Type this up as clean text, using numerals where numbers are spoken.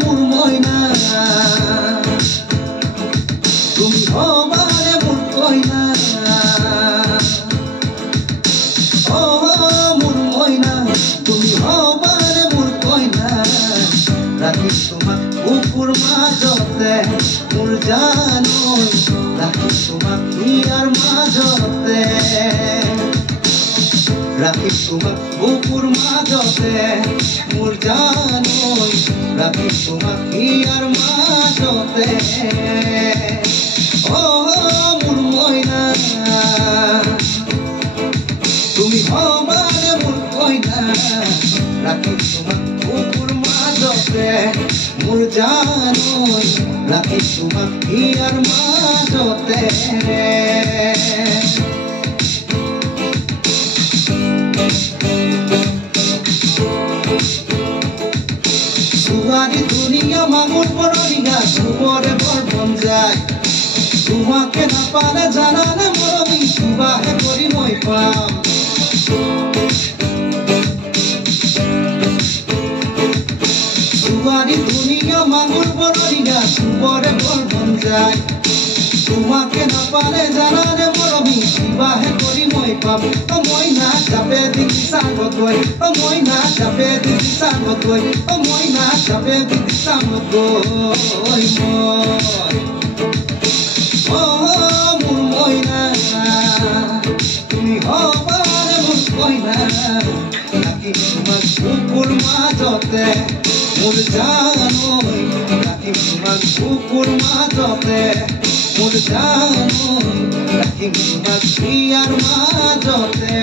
মোৰ মইনা তুমি হবাৰে মোৰ কইনা মোৰ মইনা তুমি হবাৰে মোৰ কইনা ৰাখি তোমাক বুকুৰ মাজতে মোৰ জানৈ ৰাখি তোমাক হিয়াৰ মাজতে ৰাখি তোমাক বুকুৰ মাজতে মোৰ জানৈ ৰাখি তোমাক হিয়াৰ মাজতে মোৰ মইনা তুমি হবাৰে মোৰ কইনা ৰাখি তোমাক বুকুৰ মাজতে মোৰ জানৈ ৰাখি তোমাক হিয়াৰ মাজতে দুনিয়া মাগুর বড়িয়া সুবরে বর্বন যায় তোমাকে না পারে জানানে মরমি কিবাহে করি মই পাম সুবারি দুনিয়া মাগুর বড়িয়া সুবরে বর্বন যায় তোমাকে না পারে জানানে মরমি কিবাহে করি মই পাম মই না যাবে দিদি সাগতৈ মই না যাবে দিদি সাগতৈ মই না যাবে দিদি সাগতৈ মোৰ মইনা তুমি হবাৰে মোৰ কইনা ৰাখি তোমাক বুকুৰ মাজতে মোৰ জানৈ ৰাখি তোমাক বুকুৰ মাজতে মোৰ জানৈ ৰাখি তোমাক হিয়াৰ মাজতে